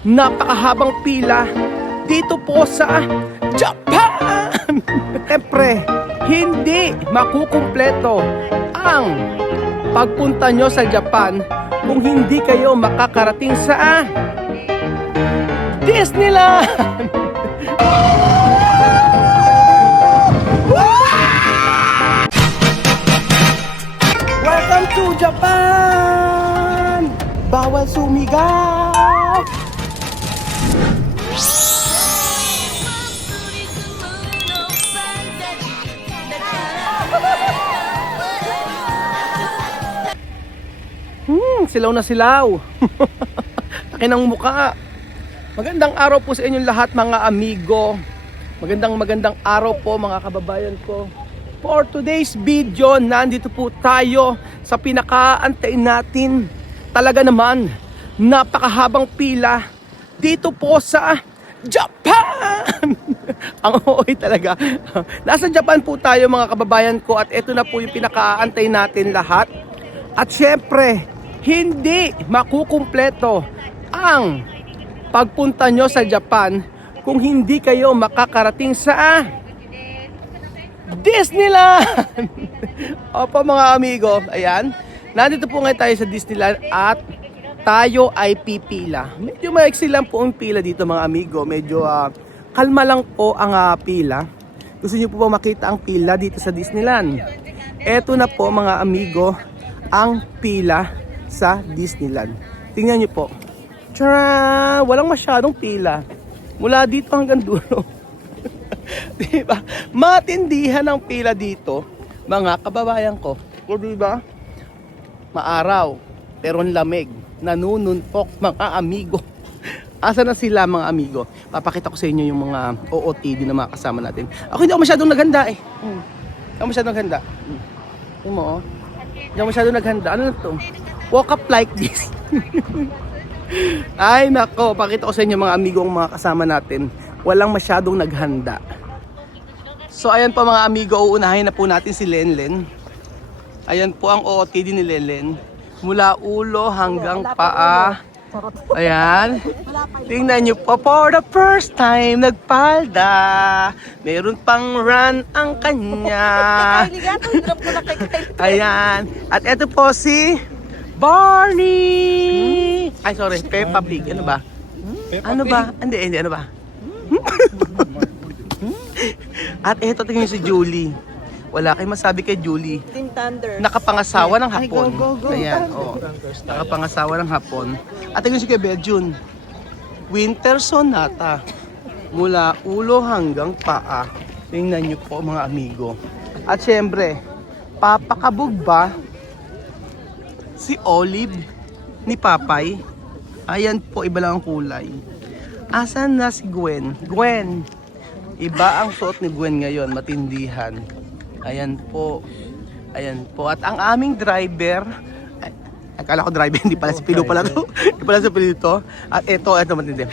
Napakahabang pila dito po sa Japan. Siyempre, hindi makukumpleto ang pagpunta nyo sa Japan kung hindi kayo makakarating sa Disneyland. Welcome to Japan! Bawal sumigaw! Silaw na silaw. Taki ng muka. Magandang araw po sa inyong lahat mga amigo. Magandang araw po mga kababayan ko. For today's video, nandito po tayo sa pinakaantay natin. Talaga naman, napakahabang pila dito po sa Japan. Ang OA talaga. Nasa Japan po tayo mga kababayan ko at ito na po yung pinakaantay natin lahat. At syempre, hindi makukumpleto ang pagpunta nyo sa Japan kung hindi kayo makakarating sa Disneyland. Opo mga amigo, ayan. Nandito po ngayon tayo sa Disneyland at tayo ay pipila. Medyo maiksi lang po ang pila dito mga amigo. Medyo kalma lang po ang pila. Gusto niyo po ba makita ang pila dito sa Disneyland? Eto na po mga amigo ang pila sa Disneyland. Tingnan niyo po. Tara! Walang masyadong pila. Mula dito hanggang dulo. Diba? Matindihan ang pila dito, mga kababayan ko. O diba? Maaraw, pero lamig. Nanununtok, mga amigo. Asa na sila mga amigo? Papakita ko sa inyo yung mga OOTD na mga kasama natin. Ako hindi ako masyadong naghanda eh. Hindi ako masyadong naghanda. Tingnan mo oh. Hindi ako masyadong naghanda. Ano na to? Walk up like this. Ay nako, pakita ko sa inyo mga amigo ang mga kasama natin. Walang masyadong naghanda. So ayan po mga amigo, uunahin na po natin si Lenlen. Ayan po ang OOTD ni Lenlen. Mula ulo hanggang paa. Ayan. Tingnan nyo po, for the first time, nagpalda. Meron pang run ang kanya. Ayan. At eto po si Barney! Ay, sorry. Peppa Pig. Ano ba? Ano ba? Hindi. Ano ba? At eto, tingnan si Julie. Wala kayong masabi kay Julie. Team Thunder. Nakapangasawa ng hapon. Ay, go. Ayan, oh. Nakapangasawa ng hapon. At tingnan si kay Bejun. Winter Sonata. Mula ulo hanggang paa. Tingnan nyo po mga amigo. At syempre, papakabog ba si Olive ni Papay? Ayan po, iba lang ang kulay. Asan na si Gwen? Gwen! Iba ang suot ni Gwen ngayon, matindihan. Ayan po. Ayan po. At ang aming driver, ay, akala ko driver, hindi pala si Pilo pala to. Hindi pala si Pilo to. At ito matindi.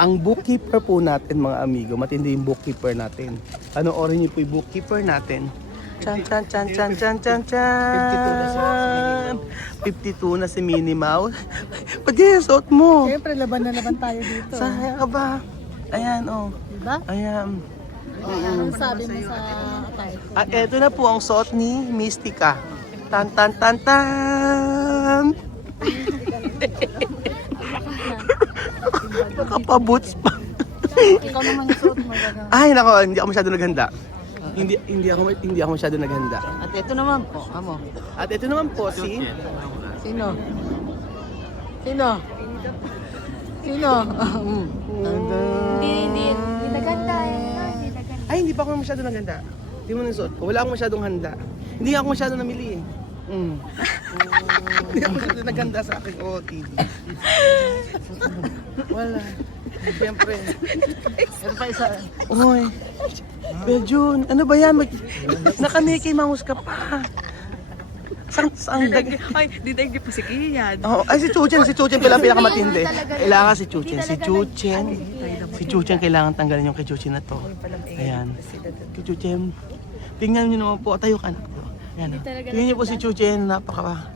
Ang bookkeeper po natin mga amigo, matindi yung bookkeeper natin. Panoorin niyo po yung bookkeeper natin. Chan. 52 na si Minnie Mouse. Ba't yan yung suot mo? Siyempre, laban na laban tayo dito. Sayang ka ba? Ayan, oh. Diba? Ayan. Ano sabi mo sa attire ko? At eto na po ang suot ni Mystica. Tan. Nakapaboots pa. Ikaw naman yung suot mo. Gagawin. Ay, nako, hindi ako masyado naghanda. Hindi ako masyado naghanda. At ito naman po, amo. At ito naman po si Sino? Hindi naganda eh. Ay, hindi pa ako masyado naghanda. Hindi mo nang suot ko. Wala akong masyadong handa. Hindi ako masyado namili eh. Hindi ako masyado naghanda sa aking OOTD. Wala. Siyempre. Ito pa isa. Oy. Bejun, ano ba yan? Naka-Mickey Mouse ka pa. Saan Ay, di pa si Kian. Oh, ay si Chuchen pala ang pinakamatindi. Kailangan si Chuchen. Si Chuchen kailangan tanggalin yung kay Chuchen na to. Ayan. Kay Chuchen. Tingnan niyo naman po, tayo ka na. Ayan. Tingnan niyo po si Chuchen, napaka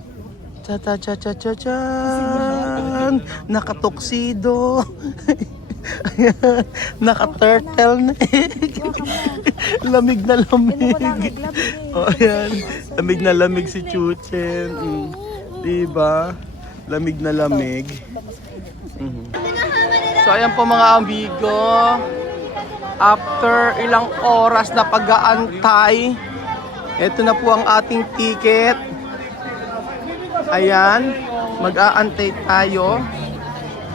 Ta-ta-ta-ta-ta-ta-tan. Nakatoksido. Ayan. Naka-turtleneck. Lamig na lamig. Oh, ayan. Lamig na lamig si Chuchen. Diba? Lamig na lamig. So ayan po mga amigo. After ilang oras na pag-aantay, ito na po ang ating ticket. Ayan, mag-aantay tayo.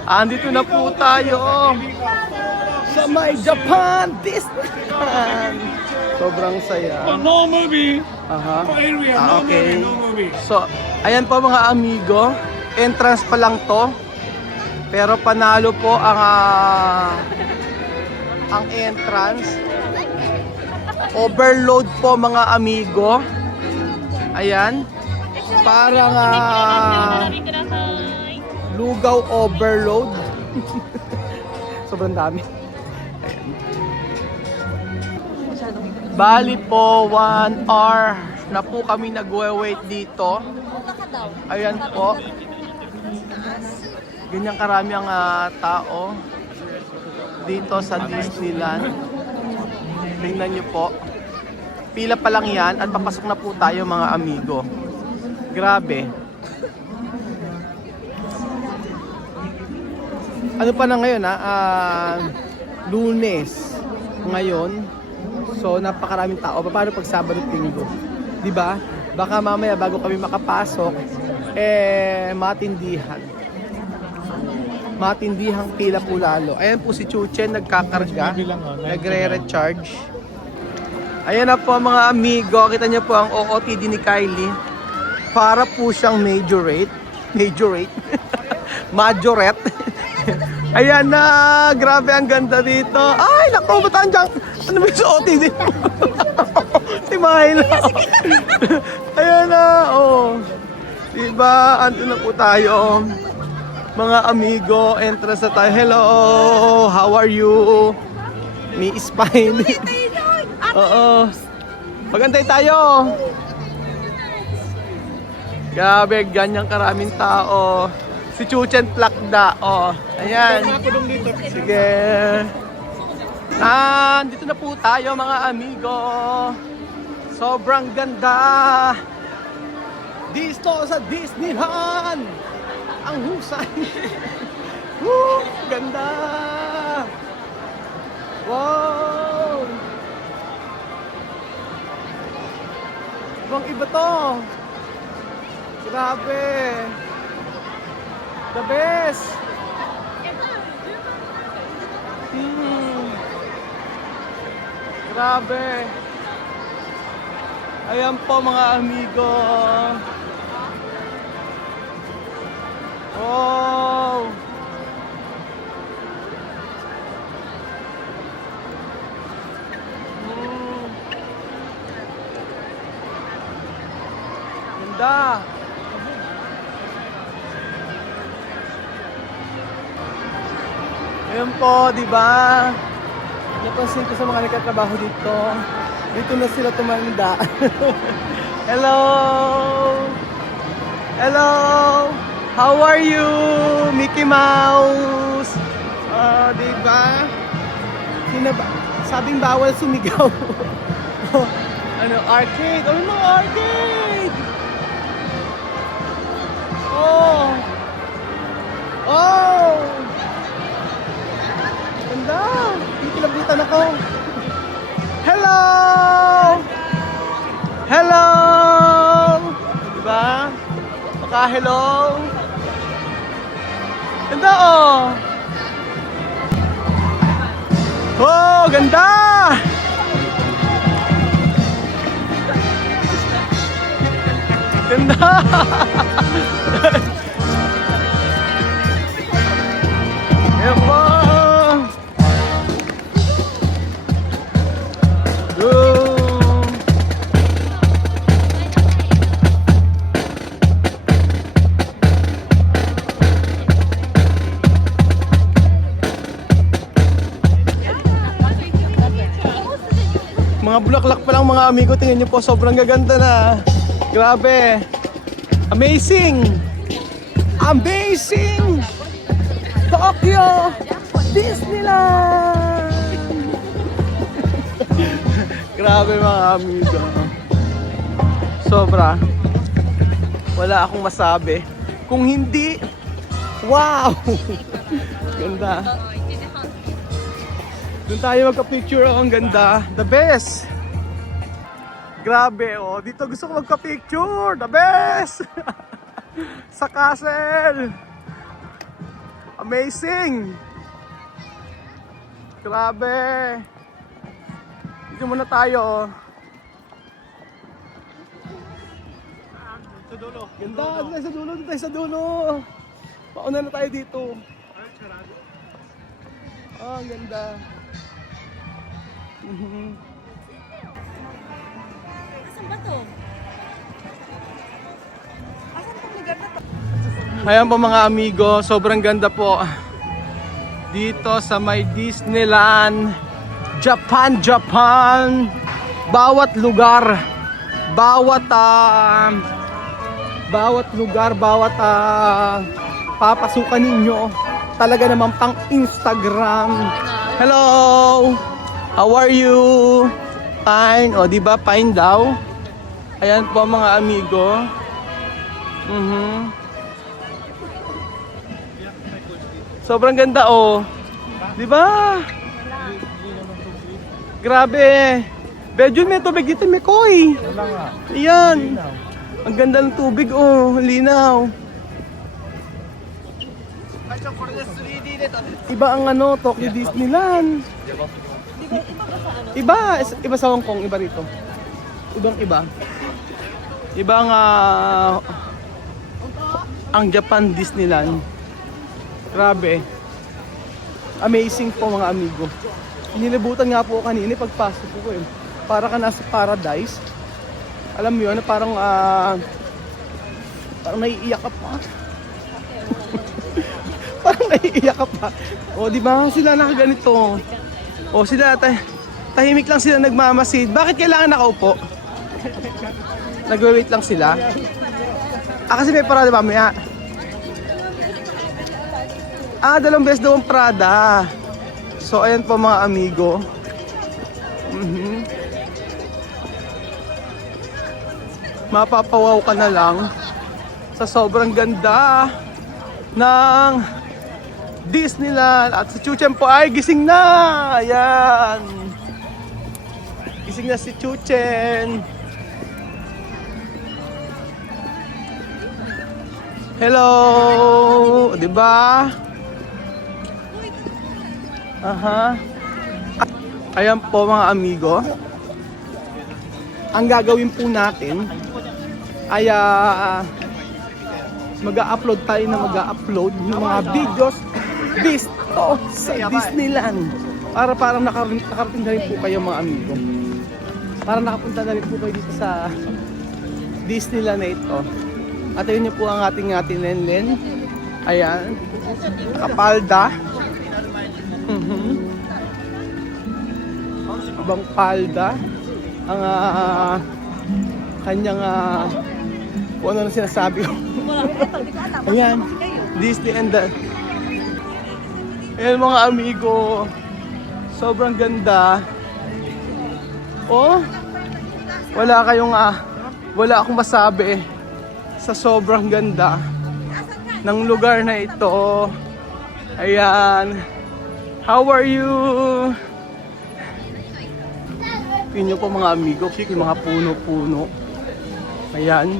Andito na po tayo sa may Japan Disneyland. Sobrang saya. No movie. Aha. For area, Okay. no movie. So, ayan po mga amigo. Entrance pa lang to. Pero panalo po ang entrance. Overload po mga amigo. Ayan. Parang lugaw overload. Sobrang dami. Ayan. Bali po 1 hour na po kami nagwe-wait dito. Ayan po. Ganyan karami ang tao dito sa Disneyland. Tingnan nyo po. Pila pa lang yan at papasok na po tayo mga amigo. Grabe. Ano pa na ngayon Lunes ngayon. So napakaraming tao. Paano pag Sabado at Linggo? 'Di ba? Baka mamaya bago kami makapasok matindihang pila po lalo. Ayan po si Chuchen nagkakarga, nagre-recharge. Ayan na po mga amigo, kita niyo po ang OOTD ni Kylie. Para po siyang majorette. Ayan na, grabe ang ganda dito. Ay, naku, ba't andyan? Ano ba yung sa OOTD? Si Milo. Ayan na, oh. Diba, andun na po tayo. Mga amigo, entrance na tayo. Hello, how are you? Me is fine. Oo. Magantay tayo. Grabe, ganyang karaming tao. Si Chuchen Plakda. Oh, ayan. Sige. Dito na po tayo mga amigo. Sobrang ganda. Dito sa Disneyland. Ang husay. Woo! Ganda! Wow! Ibang iba to. Grabe. The best. Grabe. Ayan po mga amigo. Oh! Ganda! Ayan po, di ba? Napansin ko sa mga nagtatrabaho dito. Dito na sila tumanda. Hello! Hello! How are you, Mickey Mouse? Di ba? Sabing bawal sumigaw. Ano, arcade? Ano mga arcade? Oh! Oh! Ganda! Pikilabutan ako. Hello! Hello! Diba? Hello! Ganda oh! Oh, ganda! Ganda! Ayan po! Mga bulaklak pa lang mga amigo, tingnan nyo po, sobrang gaganda na. Grabe. Amazing! Amazing! Tokyo Disneyland! Grabe mga amigo. Sobra. Wala akong masabi. Kung hindi, wow! Ganda. Doon tayo magka-picture. Ang ganda. The best! Grabe, oh. Dito gusto ko magka-picture. The best! Sa castle. Amazing! Grabe! Dito muna tayo. Sa dulo. Ganda! Dito tayo sa dulo. Dito tayo sa dulo. Pauna na tayo dito. Ah, ang ganda. Saan ba to? Asan tong lugar na to? Ayan po mga amigo, sobrang ganda po dito sa may Disneyland Japan. Bawat lugar, bawat papasukan ninyo talaga naman pang Instagram. Hello, how are you? Fine. O diba fine daw? Ayan po mga amigo. Sobrang ganda oh. 'Di ba? Grabe. Medyo may tubig dito, may koi. Ayan. Ang ganda ng tubig oh, linaw. Iba ang ano, Tokyo Disneyland. Iba sa Hong Kong, iba rito. Ibang iba. Iba ang Japan Disneyland. Grabe. Amazing po mga amigo. Inilabutan nga po kanina pagpasok ko eh. Para ka nasa paradise. Alam mo yun, parang naiiyak ka pa. Parang naiiyak ka pa. O di ba sila nakaganito? O sila tahimik lang sila nagmamasid. Bakit kailangan nakaupo? Nagwe-wait lang sila. Kasi may parada mamaya. Dalawang beses daw ang Prada. So, ayan po mga amigo. Mapapawaw ka na lang sa sobrang ganda ng Disneyland. At si Chuchen po ay gising na. Ayan. Gising na si Chuchen. Hello. Diba? Aha. Ayan po mga amigo. Ang gagawin po natin ay mag-upload tayo ng mga videos dito sa Disneyland. Parang nakarating na rin po kayo mga amigo. Para nakapunta na rin po kayo dito sa Disneyland na ito. At ayun niyo po ang ating Lenlen. Ayan. Kapalda. Ibang palda ang kanyang kung ano na sinasabi ko. Ayan, Disney and the ayan mga amigo, sobrang ganda. Oh, wala akong masabi sa sobrang ganda ng lugar na ito. Ayan, how are you? Tingnan po mga amigo, yung mga puno-puno. Ayan.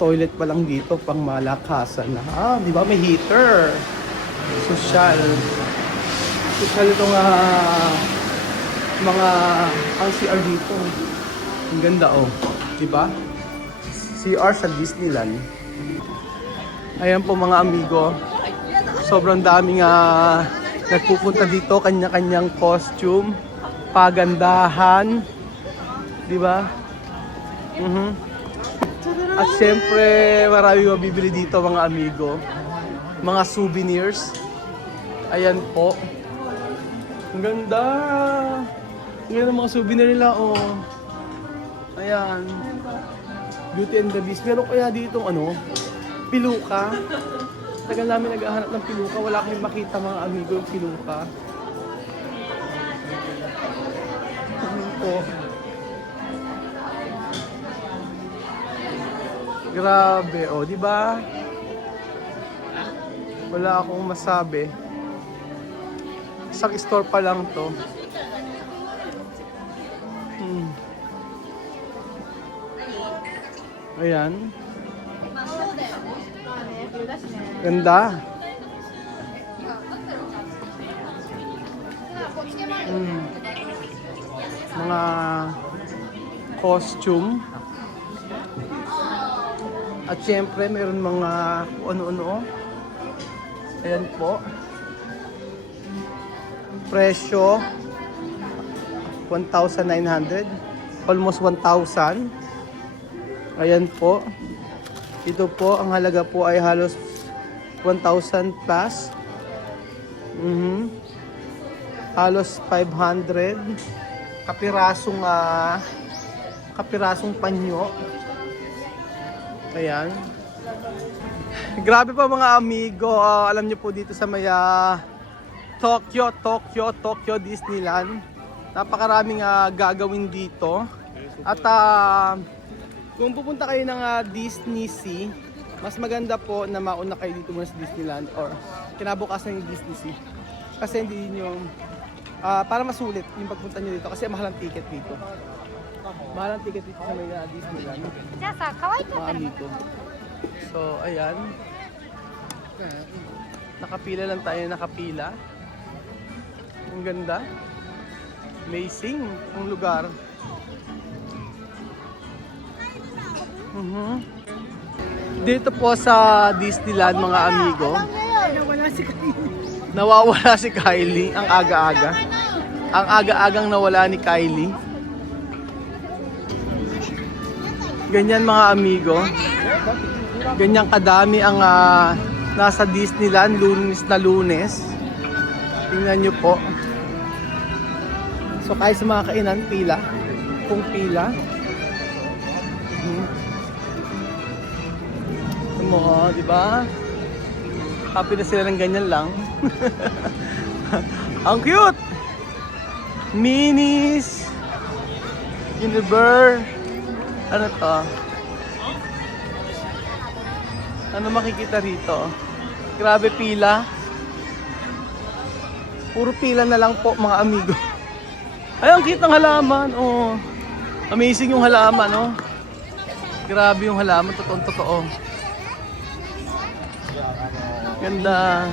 Toilet pa lang dito, pang malakasan na. Di ba may heater? Social itong mga ang CR dito. Ang ganda oh. Di ba? CR sa Disneyland. Ayan po mga amigo. Sobrang daming nagpupunta dito, kanya-kanyang costume, pagandahan, di ba? At syempre, marami mabibili dito mga amigo, mga souvenirs. Ayan po. Ang ganda. Ang ganda ng mga souvenir nila, oh. Ayan. Beauty and the Beast. Meron kaya dito ano, piluka. Tagal namin naghahanap ng piluka. Wala kami makita mga amigo yung piluka. Ano po? Grabe, oh, di ba? Wala akong masabi. Isang store pa lang to. Ayan. Ganda. Mga costume. At syempre, meron mga ano-ano. Ayan po. Presyo 1,900. Almost 1,000. Ayan po. Ito po, ang halaga po ay halos 1,000 plus. Halos 500. Kapirasong panyo. Ayan. Grabe pa mga amigo. Alam niyo po dito sa may Tokyo Disneyland. Napakaraming gagawin dito. At kung pupunta kayo ng Disney Sea, mas maganda po na mauna kayo dito muna sa Disneyland or kinabukasan yung Disney Sea. Kasi hindi nyo, para masulit yung pagpunta nyo dito kasi mahal ang ticket dito. Mahal ang ticket dito sa may Disneyland. Mga amigo. So, ayan. Nakapila lang tayo, nakapila. Ang ganda. Amazing ang lugar. Dito po sa Disneyland mga amigo, nawawala si Kylie ang aga-aga. Ang aga-agang nawala ni Kylie. Ganyan mga amigo. Ganyan kadami ang nasa Disneyland Lunes na Lunes. Tingnan nyo po. So kahit sa mga kainan, pila. Kung pila. Mo, di ba? Happy na sila ng ganyan lang. Ang cute! Minis! Universe! Ano to? Ano makikita rito? Grabe pila. Puro pila na lang po mga amigo. Ay, ang cute ng halaman. Oh. Amazing yung halaman, oh. Grabe yung halaman, totoo. Ganda.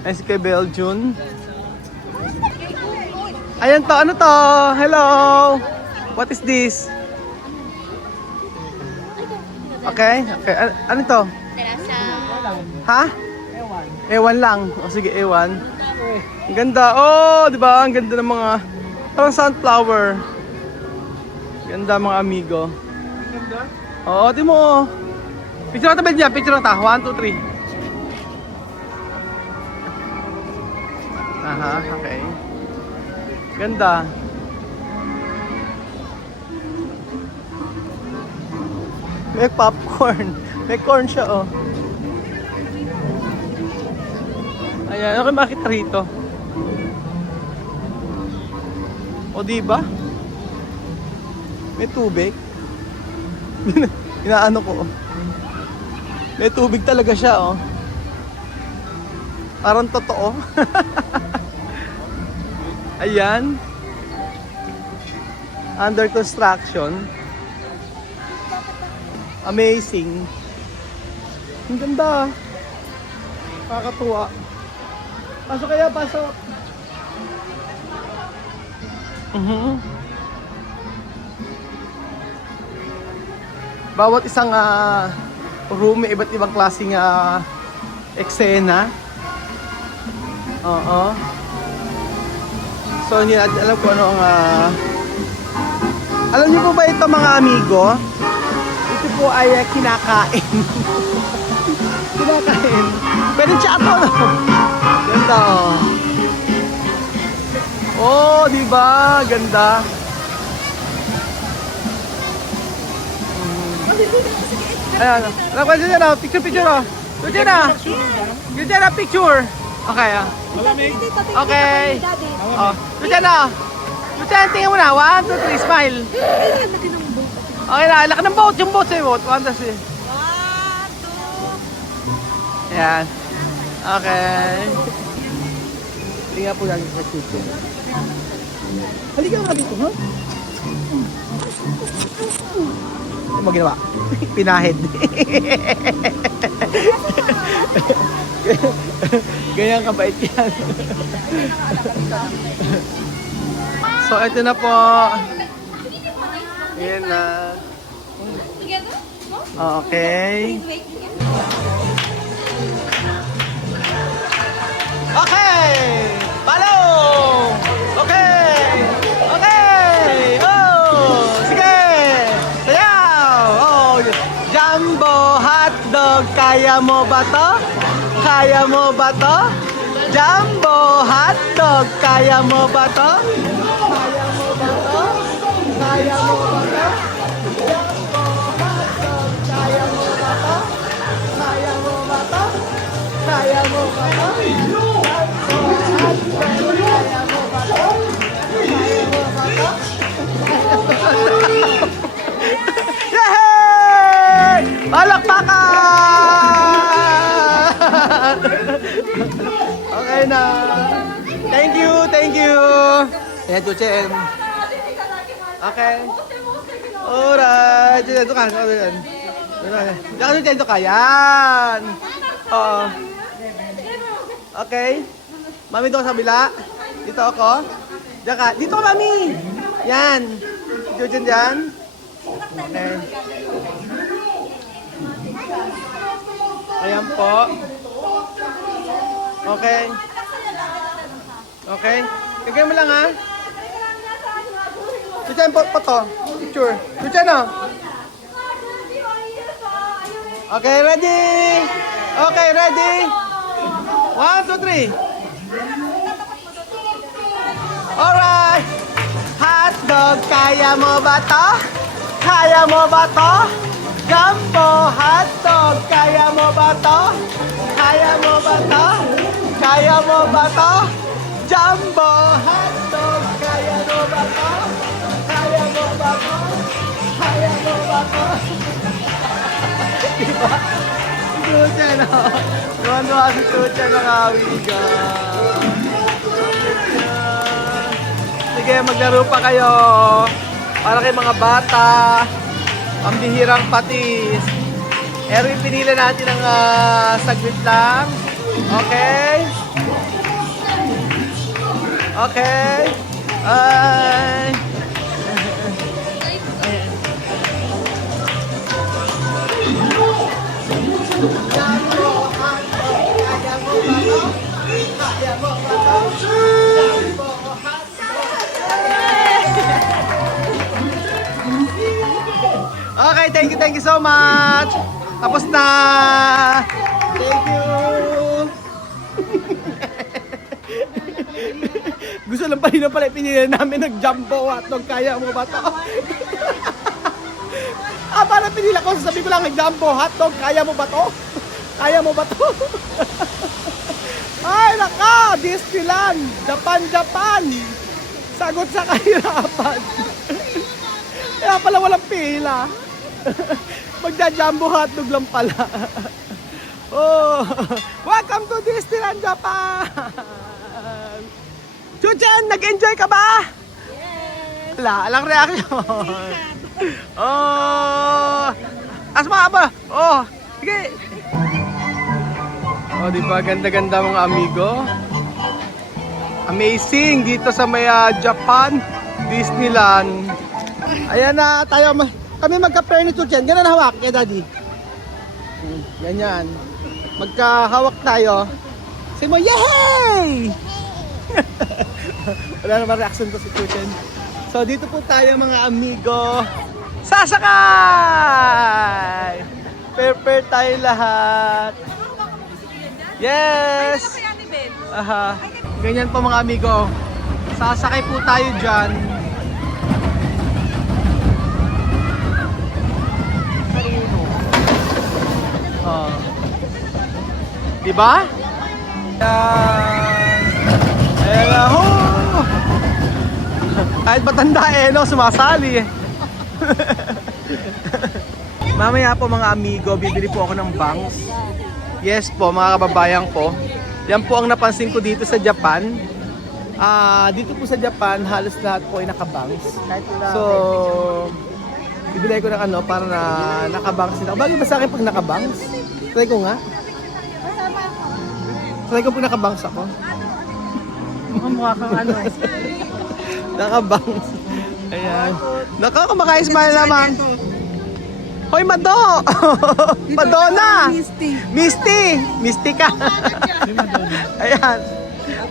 Ay, si kay Belgian. Ayan to, ano to? Hello! What is this? Okay. Ano to? Ha? Ewan lang. O sige, ewan. Ang ganda. Oh, di ba? Ang ganda ng mga parang sunflower. Ganda mga amigo. Ganda? Oo, di mo. Picture na tabi niya. Picture na ta. 1, 2, 3. Aha, okay. Ganda. May popcorn. May corn siya, oh. Ayan, okay makita rito. O, diba? May tubig. Inaano ko, oh. May tubig talaga siya, oh. Parang totoo. Ayan. Under construction. Amazing. Ang ganda. Nakakatuwa. Pasok kaya, pasok. Bawat isang room may iba't ibang klaseng eksena. Oo. So, hindi natin alam kung ano ang alam niyo po ba ito mga amigo? Ito po ay kinakain. Kinakain. Pwede siya ito, no? Ganda, oh. Oh, di ba? Ganda. Ayan. Nakuha siya na. Picture, picture. Oh. Picture na. Picture na, picture. Okay, ah. Okay. Oh. Picture na. Picture, tingnan mo na. 1, 2, 3, smile. Okay na, laki ng boat. Yung boat sa'yo, boat. 1, 2, 3. Ayan. Okay. Tingnan po natin sa picture. Halika nga dito, ha? Ano mo ginawa? Pinahid. Ganyan kabait yan. So, ito na po. Ayan na. Okay. Okay! Follow! Okay! Okay! Oh! Sige! Sayaw! Oh! Jumbo hotdog, kaya mo ba to? Kaya mo ba to? Jumbo hotdog, kaya mo ba to? Kaya mo ba to? Kaya mo ba to? Jumbo hotdog, kaya mo ba to? Kaya mo ba to? Kaya mo ba to? Yay! Palakpakan! Okay na. Thank you, thank you. Ayan, Chuchen. Okay. Alright. Dito ka. Dito ka. Yan. Oo. Okay. Mami, dito sa kabila. Dito ako. Diyan ka. Dito, Mami. Yan. Chuchen dyan. Okay. Ayan po. Okay. Okay. Kagay mo lang, ha? Chuchen po to. Picture. Chuchen, no? Okay, ready? Okay, ready? 1, 2, 3. Alright. Hotdog, kaya mo ba to? Kaya mo ba to? Jumbo hotdog, kaya mo ba to? Kaya mo ba to? Kaya mo ba to? Jumbo hotdog, kaya mo ba to? Kaya mo ba to? Kaya mo ba to? Diba? Si Chuchen, oh. Tuwan-tuwa si Chuchen ng awigan. Sige, maglaro pa kayo. Para kay mga bata. Pambihirang patis. Erwin, pinila natin ng saglit lang. Okay? Okay. Ay. Okay, thank you so much. Tapos na. Thank you. Gusto lang pala pinili namin nag-jumbo hotdog. Kaya mo ba to? Parang pinila ko, sabi ko lang nag-jumbo hotdog. Kaya mo ba to? Kaya mo ba to? Ay, naka! Disneyland! Japan! Sagot sa kahirapan. Kaya pala walang pila. Magja-jumbo hotdog lang pala. Oh, welcome to Disneyland Japan! Chuchen, nag-enjoy ka ba? Yes! Alang reaction. Oh, asma ba? Oh, sige. Oh, di ba ganda-ganda mga amigo? Amazing dito sa may Japan, Disneyland. Ayan na tayo. Kami magka-pair ni Chuchen. Ganun hawak kay Daddy. Ganyan. Magkahawak tayo. Say mo, yay! Wala naman reaction to si Chuchen. So dito po tayo mga amigo. Sasakay! Pair tayo lahat. Yes! Aha. Ganyan po mga amigo. Sasakay po tayo dyan. Oh. Diba? Yan. Ayan na ho. Kahit matanda no, sumasali Mamaya po mga amigo, bibili po ako ng bangs. Yes po mga kababayan ko. Yan po ang napansin ko dito sa Japan. Dito po sa Japan, halos lahat po ay nakabangs. So, bibili ko ng ano para na nakabangs sila. Bagay ba sa akin pag nakabangs? Try ko nga. Try ko pag nakabangs ako. Mukha kang ano. Nakabangs. Ayan. Nakakamaka-smile naman. Hoy, Mado! Madonna! Misty! Misty ka! Ayan.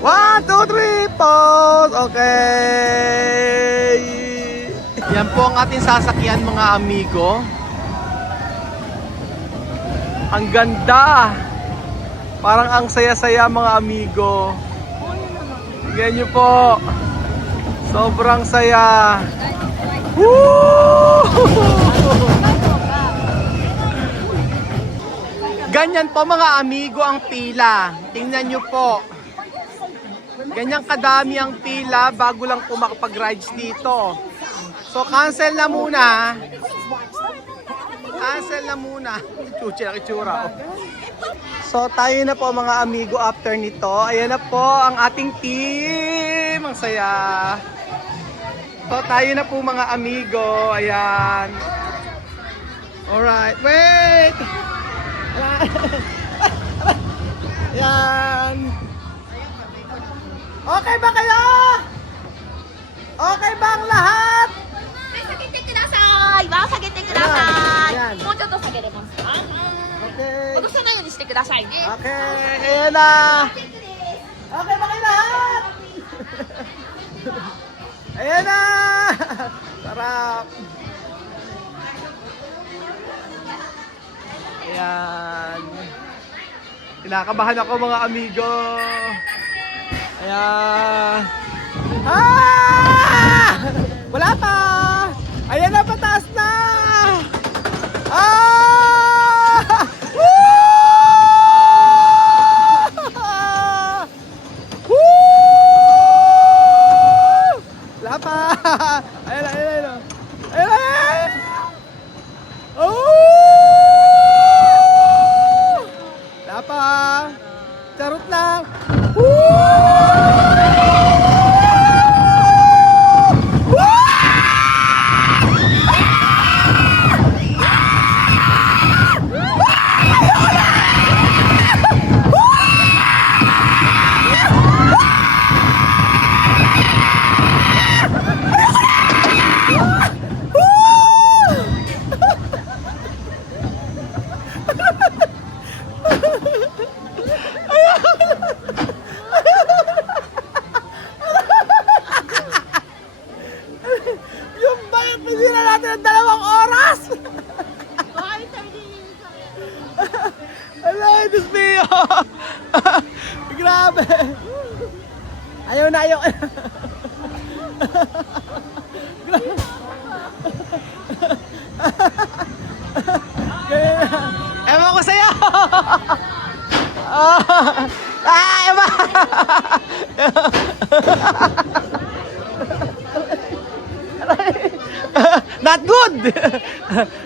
1, 2, 3, pause! Okay! Yan po ang ating sasakyan mga amigo. Ang ganda! Parang ang saya-saya mga amigo. Tingnan nyo po. Sobrang saya. Woo! Ganyan po mga amigo ang pila. Tingnan nyo po. Ganyan kadami ang pila bago lang po makapag-rides dito. So cancel na muna. Cancel na muna. Chuchi na kitsura. So tayo na po mga amigo after nito. Ayan na po ang ating team. Ang saya. So tayo na po mga amigo. Ayan. Alright. Wait! Ayan. Okay ba kayo? Okay ba ang lahat? 下げてください。下げてくださやんい。もうちょっと下げれますか。 Okay. 落とさないようにしてくださいね。 Okay. Ayan na. Okay ba kayo lahat? Ayan na. Sarap. Ayan. Kinakabahan ako mga amigo. Ayan. Wala pa! Ayan na, pataas na! Woo! Woo! Wala pa! Ayan na, ayan na. Ayan na! Wala pa! Charot lang! Yung bayad, hindi na natin ang 2 oras! Ala, Diyos mio! Grabe! Ayaw na, ayaw! Ewan ko sa'yo! Ewan! Not good!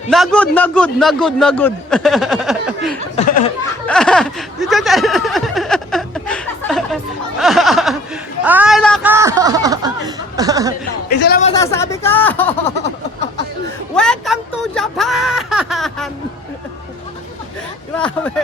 Not good, not good, not good, not good. Ay, naka! Isa lang masasabi ko! Welcome to Japan! Grabe!